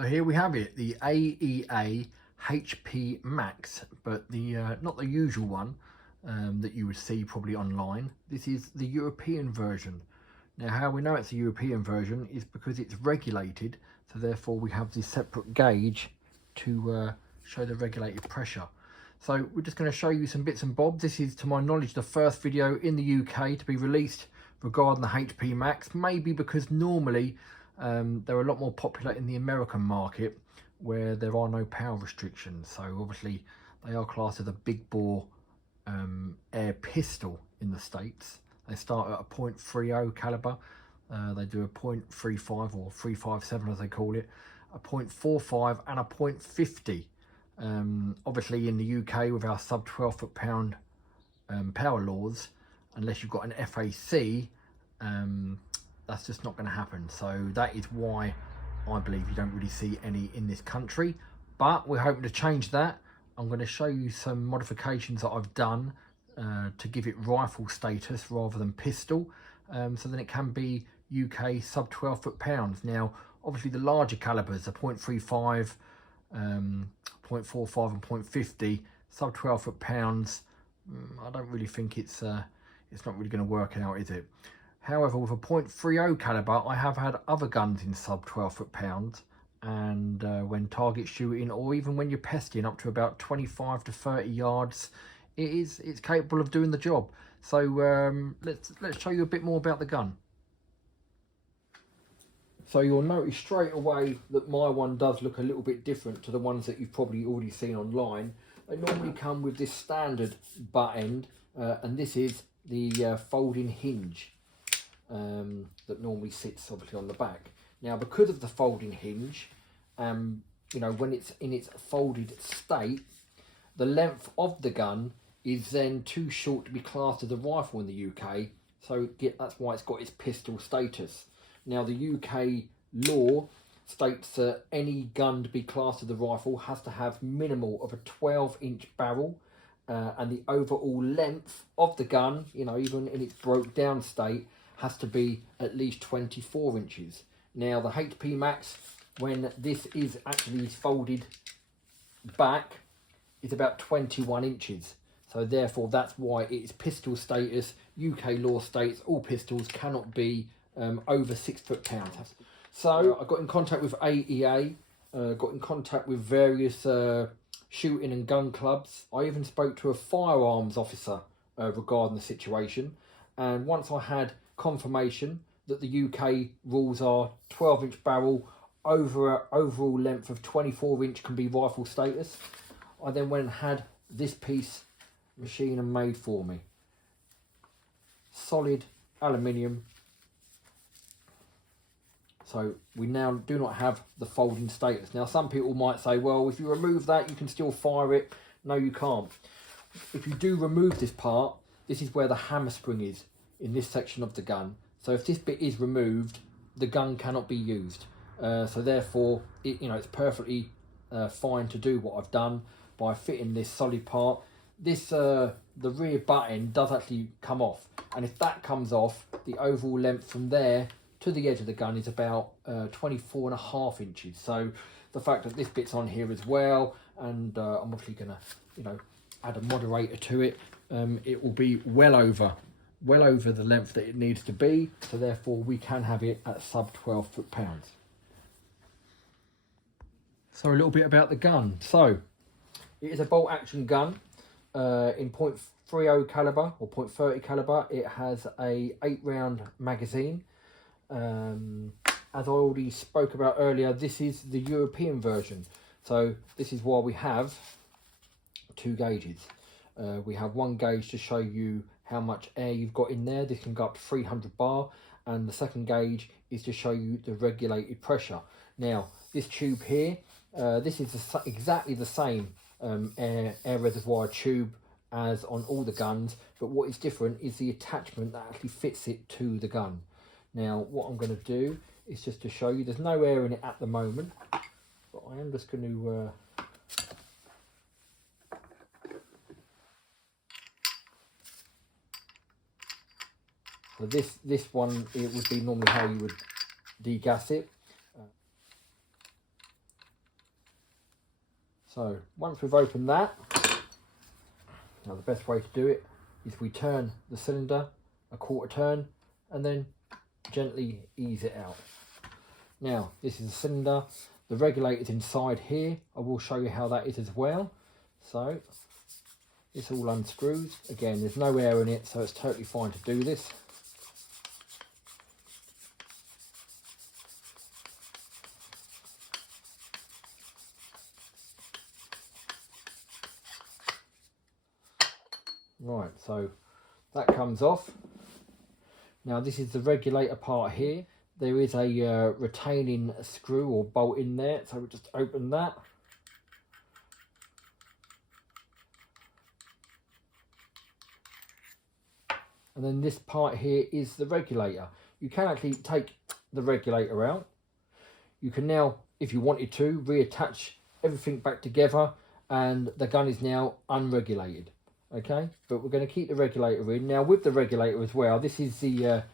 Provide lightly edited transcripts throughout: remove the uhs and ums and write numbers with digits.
So here we have it, the AEA HP Max, but the not the usual one that you would see probably online. This is the European version. Now how we know it's a European version is because it's regulated, so therefore we have this separate gauge to show the regulated pressure. So we're just going to show you some bits and bobs. This is, to my knowledge, the first video in the UK to be released regarding the HP Max, maybe because normally they're a lot more popular in the American market where there are no power restrictions. So obviously they are classed as a big bore air pistol in the States. They start at a .30 caliber. They do a .35 or 357 as they call it, a .45 and a .50. Obviously in the UK with our sub 12 foot-pound power laws, unless you've got an FAC, that's just not going to happen. So that is why I believe you don't really see any in this country, but we're hoping to change that. I'm going to show you some modifications that I've done to give it rifle status rather than pistol, so then it can be UK sub 12 foot-pounds. Now obviously the larger calibers, the .35, .45 and .50, sub 12 foot-pounds, I don't really think it's not really going to work out, is it? However, with a .30 caliber, I have had other guns in sub 12 foot-pounds, and when target shooting, or even when you're pesting up to about 25 to 30 yards, it's capable of doing the job. So let's show you a bit more about the gun. So you'll notice straight away that my one does look a little bit different to the ones that you've probably already seen online. They normally come with this standard butt end, and this is the folding hinge that normally sits obviously on the back. Now because of the folding hinge, you know, when it's in its folded state, the length of the gun is then too short to be classed as a rifle in the UK, so that's why it's got its pistol status. Now the UK law states that any gun to be classed as a rifle has to have minimal of a 12-inch barrel, and the overall length of the gun, you know, even in its broke down state, has to be at least 24 inches. Now the HP Max, when this is actually folded back, is about 21 inches. So therefore that's why it's pistol status. UK law states all pistols cannot be over 6 foot-pounds. So I got in contact with AEA, got in contact with various shooting and gun clubs. I even spoke to a firearms officer regarding the situation, and once I had confirmation that the UK rules are 12-inch barrel over an overall length of 24-inch can be rifle status, I then went and had this piece machined and made for me. Solid aluminium. So we now do not have the folding status. Now some people might say, well, if you remove that you can still fire it. No, you can't. If you do remove this part, this is where the hammer spring is in this section of the gun. So if this bit is removed, the gun cannot be used. So therefore, it's perfectly fine to do what I've done by fitting this solid part. This the rear butt end does actually come off, and if that comes off, the overall length from there to the edge of the gun is about 24.5 inches. So the fact that this bit's on here as well, and I'm obviously gonna add a moderator to it, it will be well over the length that it needs to be, so therefore we can have it at sub 12 foot-pounds. So a little bit about the gun. So it is a bolt action gun in .30 caliber or .30 caliber. It has a 8-round magazine. As I already spoke about earlier, this is the European version, so this is why we have two gauges. We have one gauge to show you how much air you've got in there. This can go up to 300 bar, and the second gauge is to show you the regulated pressure. Now this tube here, this is exactly the same air reservoir tube as on all the guns, but what is different is the attachment that actually fits it to the gun. Now what I'm going to do is just to show you, there's no air in it at the moment, but I am just going to so this one, it would be normally how you would degas it. So once we've opened that, now the best way to do it is we turn the cylinder a quarter turn and then gently ease it out. Now this is a cylinder, the regulator's inside here. I will show you how that is as well. So this all unscrews. Again, there's no air in it, so it's totally fine to do this. Right, so that comes off. Now this is the regulator part here. There is a retaining screw or bolt in there, so we'll just open that. And then this part here is the regulator. You can actually take the regulator out. You can now, if you wanted to, reattach everything back together, and the gun is now unregulated. Okay, but we're going to keep the regulator in. Now with the regulator as well, this is the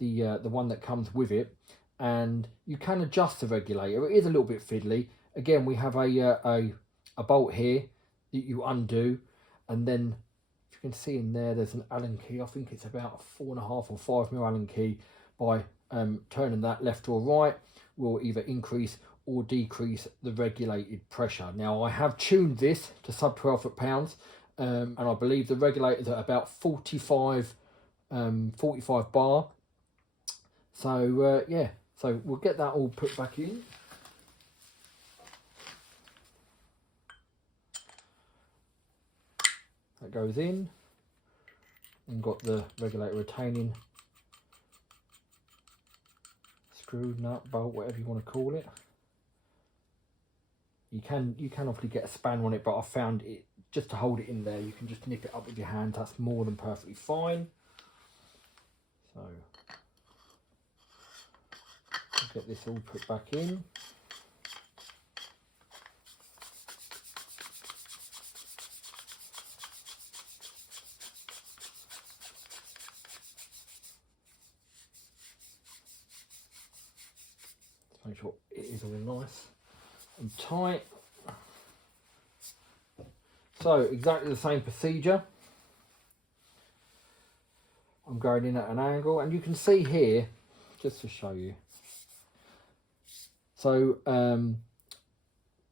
one that comes with it, and you can adjust the regulator. It is a little bit fiddly. Again, we have a bolt here that you undo, and then if you can see in there, there's an Allen key. I think it's about a 4.5 or 5 mil Allen key. By turning that left or right, will either increase or decrease the regulated pressure. Now I have tuned this to sub 12 foot-pounds. And I believe the regulator's at about 45 bar. So yeah, so we'll get that all put back in. That goes in, and got the regulator retaining screw, nut, bolt, whatever you want to call it. You can obviously get a span on it, but I found it just to hold it in there. You can just nip it up with your hand. That's more than perfectly fine. So I'll get this all put back in. Just make sure it is all nice and tight. So exactly the same procedure. I'm going in at an angle, and you can see here, just to show you. So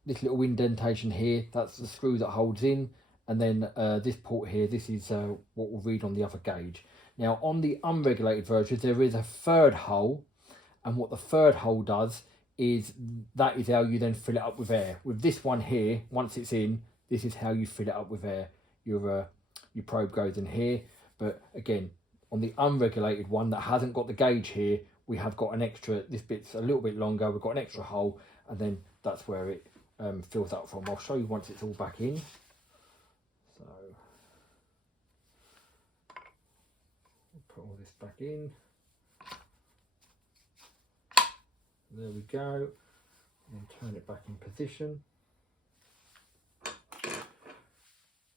this little indentation here, that's the screw that holds in, and then this port here, this is what we'll read on the other gauge. Now on the unregulated versions, there is a third hole, and what the third hole does is that is how you then fill it up with air. With this one here, once it's in, this is how you fill it up with air. Your probe goes in here, but again, on the unregulated one that hasn't got the gauge here, we have got an extra, this bit's a little bit longer, we've got an extra hole, and then that's where it fills up from. I'll show you once it's all back in. So, we'll put all this back in. There we go, and turn it back in position.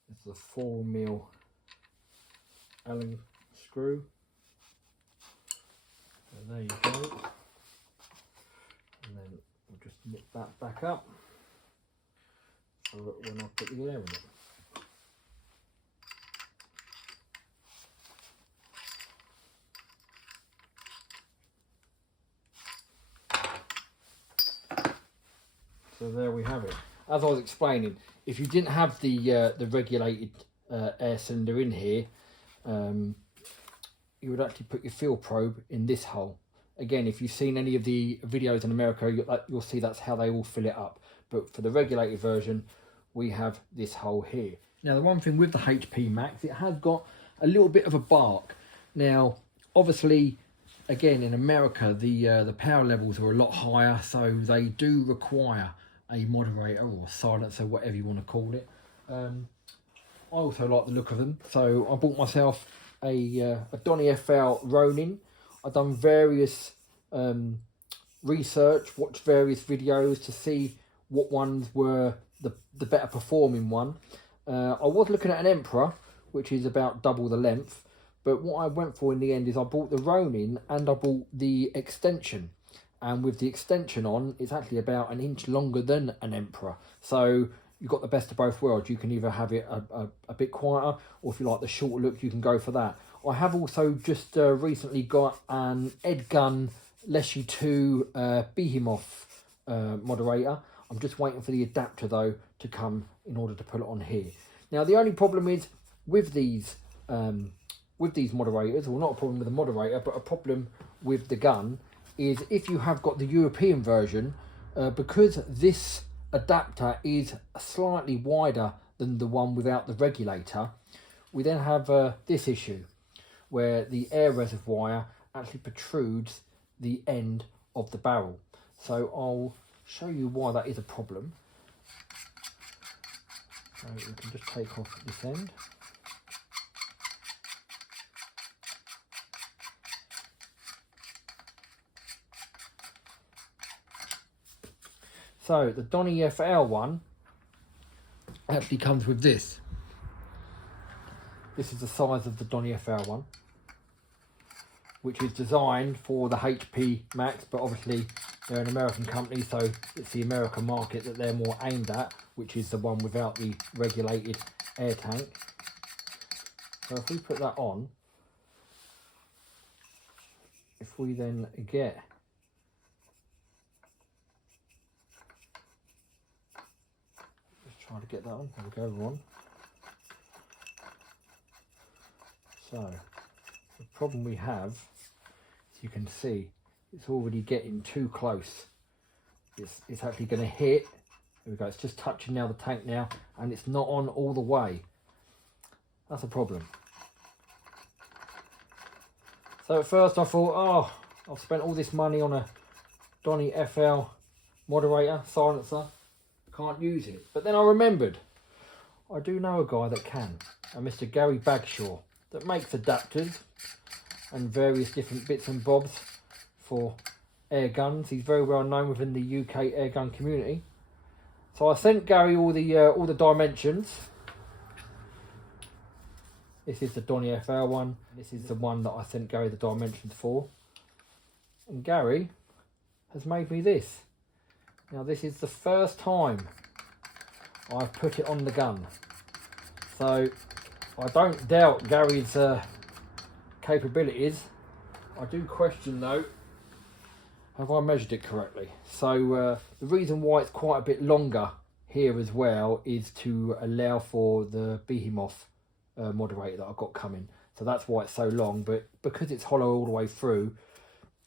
This is a 4 mil Allen screw. So there you go. And then we'll just nip that back up so that when I put the air in it. So there we have it. As I was explaining, if you didn't have the regulated air cylinder in here, you would actually put your field probe in this hole. Again, if you've seen any of the videos in America, you'll see that's how they all fill it up. But for the regulated version, we have this hole here. Now, the one thing with the HP Max, it has got a little bit of a bark. Now, obviously, again, in America, the power levels are a lot higher, so they do require a moderator or silencer, whatever you want to call it. I also like the look of them, so I bought myself a Donny FL Ronin. I've done various research, watched various videos to see what ones were the better performing one. I was looking at an Emperor, which is about double the length, but what I went for in the end is I bought the Ronin and I bought the extension. And with the extension on, it's actually about an inch longer than an Emperor. So you've got the best of both worlds. You can either have it a bit quieter, or if you like the shorter look, you can go for that. I have also just recently got an Edgun Leshy 2 Behemoth moderator. I'm just waiting for the adapter though to come in order to put it on here. Now the only problem is with these moderators, well, not a problem with the moderator, but a problem with the gun is if you have got the European version, because this adapter is slightly wider than the one without the regulator, we then have this issue where the air reservoir actually protrudes the end of the barrel. So I'll show you why that is a problem. So we can just take off this end. So the Donny FL one actually comes with this. This is the size of the Donny FL one, which is designed for the HP Max, but obviously they're an American company, so it's the American market that they're more aimed at, which is the one without the regulated air tank. So if we put that on, if we then get try to get that on. There we go, on. So the problem we have, as you can see, it's already getting too close. It's actually going to hit. There we go. It's just touching now the tank now, and it's not on all the way. That's a problem. So at first I thought, oh, I've spent all this money on a Donny FL moderator silencer. Can't use it. But then I remembered I do know a guy that can, a Mr. Gary Bagshaw, that makes adapters and various different bits and bobs for air guns. He's very well known within the UK air gun community. So I sent Gary all the dimensions. This is the Donny FL one. This is the one that I sent Gary the dimensions for. And Gary has made me this. Now this is the first time I've put it on the gun. So I don't doubt Gary's capabilities. I do question though, have I measured it correctly? So the reason why it's quite a bit longer here as well is to allow for the Behemoth moderator that I've got coming. So that's why it's so long, but because it's hollow all the way through,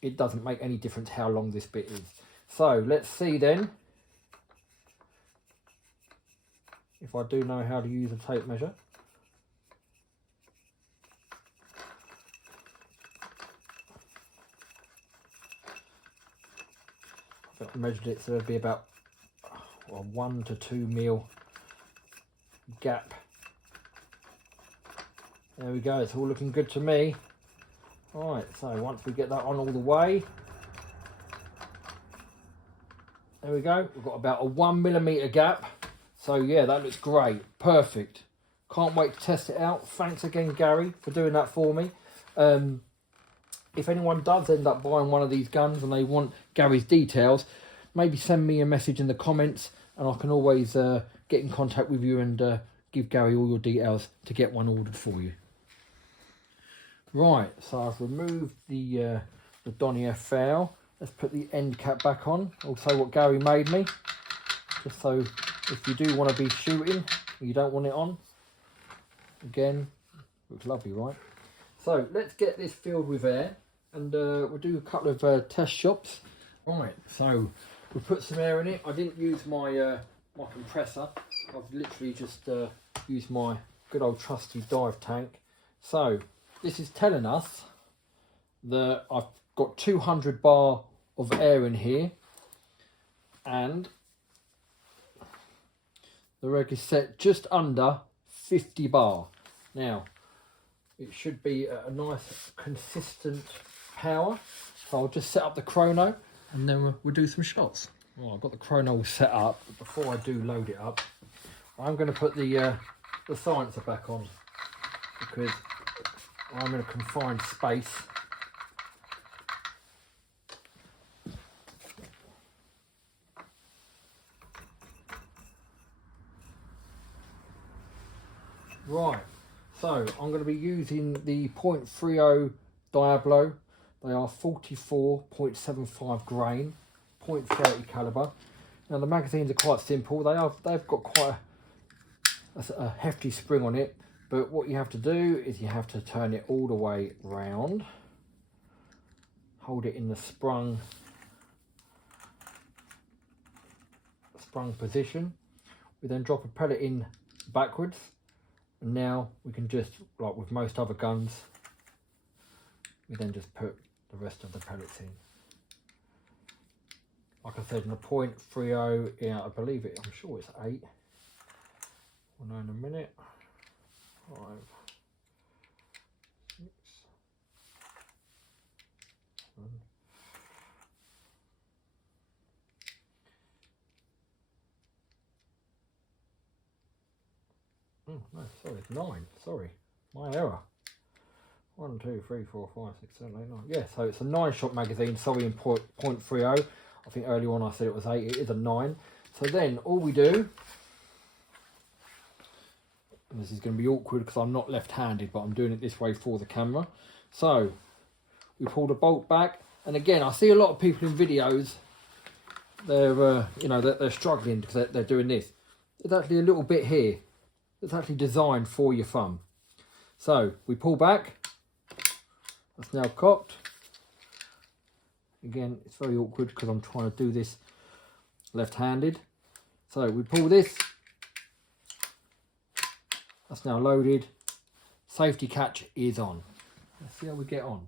it doesn't make any difference how long this bit is. So let's see then if I do know how to use a tape measure. I think I measured it so there'd be about a 1 to 2 mil gap. There we go, it's all looking good to me. Alright, so once we get that on all the way, there we go, we've got about a 1 millimeter gap. So yeah, that looks great, perfect. Can't wait to test it out. Thanks again, Gary, for doing that for me. If anyone does end up buying one of these guns and they want Gary's details, maybe send me a message in the comments and I can always get in contact with you and give Gary all your details to get one ordered for you. Right, so I've removed the Donny FL. Let's put the end cap back on. Also what Gary made me, just so if you do want to be shooting, you don't want it on. Again, looks lovely, right? So let's get this filled with air and we'll do a couple of test shots. Right, so we'll put some air in it. I didn't use my my compressor. I've literally just used my good old trusty dive tank. So this is telling us that I've got 200 bar of air in here and the reg is set just under 50 bar. Now it should be a nice consistent power, so I'll just set up the chrono and then we'll do some shots. Well, I've got the chrono all set up, but before I do load it up, I'm going to put the silencer back on because I'm in a confined space. Right, so I'm going to be using the .30 Diablo. They are 44.75 grain, .30 calibre. Now the magazines are quite simple. They've got quite a hefty spring on it, but what you have to do is you have to turn it all the way round, hold it in the sprung position. We then drop a pellet in backwards, and now we can just, like with most other guns, we then just put the rest of the pellets in. Like I said, in a .30, yeah, I believe it, I'm sure it's 8. We'll know in a minute. 5, 6, 7. Oh no, sorry, it's 9. Sorry, my error. 1, 2, 3, 4, 5, 6, 7, 8, 9. Yeah, so it's a 9-shot magazine. Sorry, in .30. I think earlier on I said it was 8. It is a 9. So then all we do, and this is going to be awkward because I'm not left-handed, but I'm doing it this way for the camera. So we pull the bolt back, and again, I see a lot of people in videos. They're you know, they're struggling because they're doing this. There's actually a little bit here that's actually designed for your thumb. So we pull back. That's now cocked. Again, it's very awkward because I'm trying to do this left-handed. So we pull this. That's now loaded. Safety catch is on. Let's see how we get on.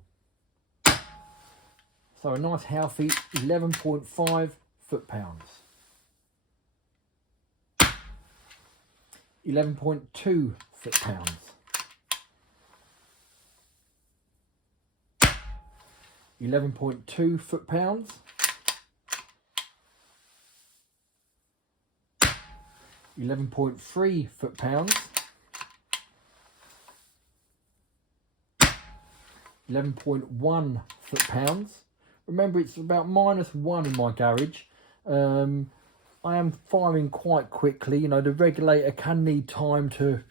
So a nice healthy 11.5 foot-pounds. 11.2 foot-pounds. 11.2 foot-pounds. 11.3 foot-pounds. 11.1 foot-pounds. Remember, it's about -1 in my garage. I am firing quite quickly. You know, the regulator can need time to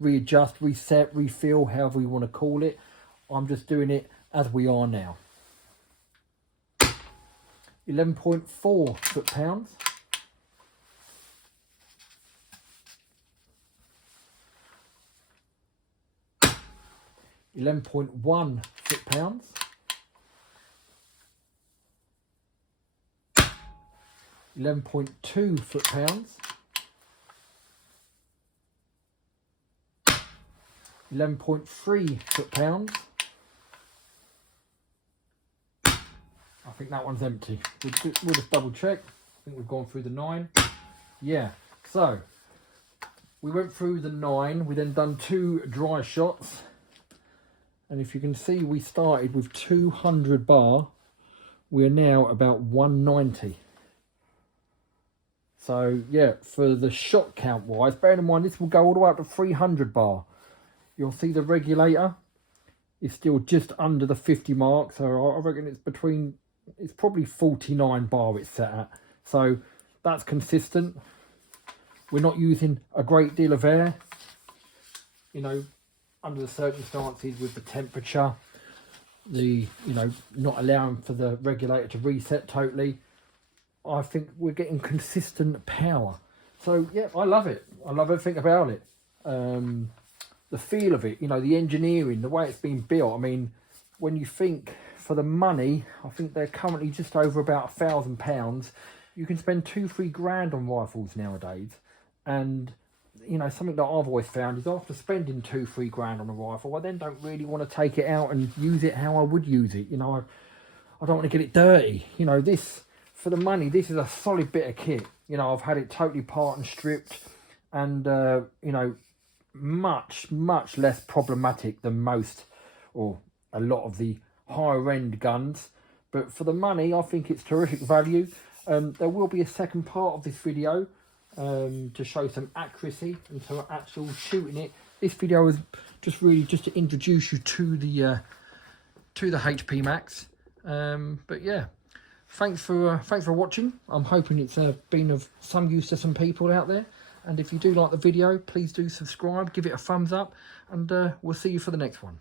readjust, reset, refill, however you want to call it. I'm just doing it as we are now. 11.4 foot-pounds. 11.1 foot-pounds. 11.2 foot-pounds. 11.3 foot-pounds. I think that one's empty. We'll just double check. I think we've gone through the 9. Yeah, so we went through the 9. We then done 2 dry shots. And if you can see, we started with 200 bar. We're now about 190. So yeah, for the shot count wise, bearing in mind this will go all the way up to 300 bar. You'll see the regulator is still just under the 50 mark. So I reckon it's probably 49 bar it's set at. So that's consistent. We're not using a great deal of air. You know, under the circumstances with the temperature, not allowing for the regulator to reset totally, I think we're getting consistent power. So yeah, I love it. I love everything about it. The feel of it, the engineering, the way it's been built. I mean, when you think for the money, I think they're currently just over about £1,000. You can spend 2-3 grand on rifles nowadays, and something that I've always found is after spending 2-3 grand on a rifle, I then don't really want to take it out and use it how I would use it. I don't want to get it dirty. This, for the money, this is a solid bit of kit. I've had it totally part and stripped, and much less problematic than most or a lot of the higher end guns. But for the money, I think it's terrific value. There will be a second part of this video to show some accuracy and some actual shooting it. This video is just to introduce you to the HP Max. But yeah, thanks for watching. I'm hoping it's been of some use to some people out there. And if you do like the video, please do subscribe, give it a thumbs up, and we'll see you for the next one.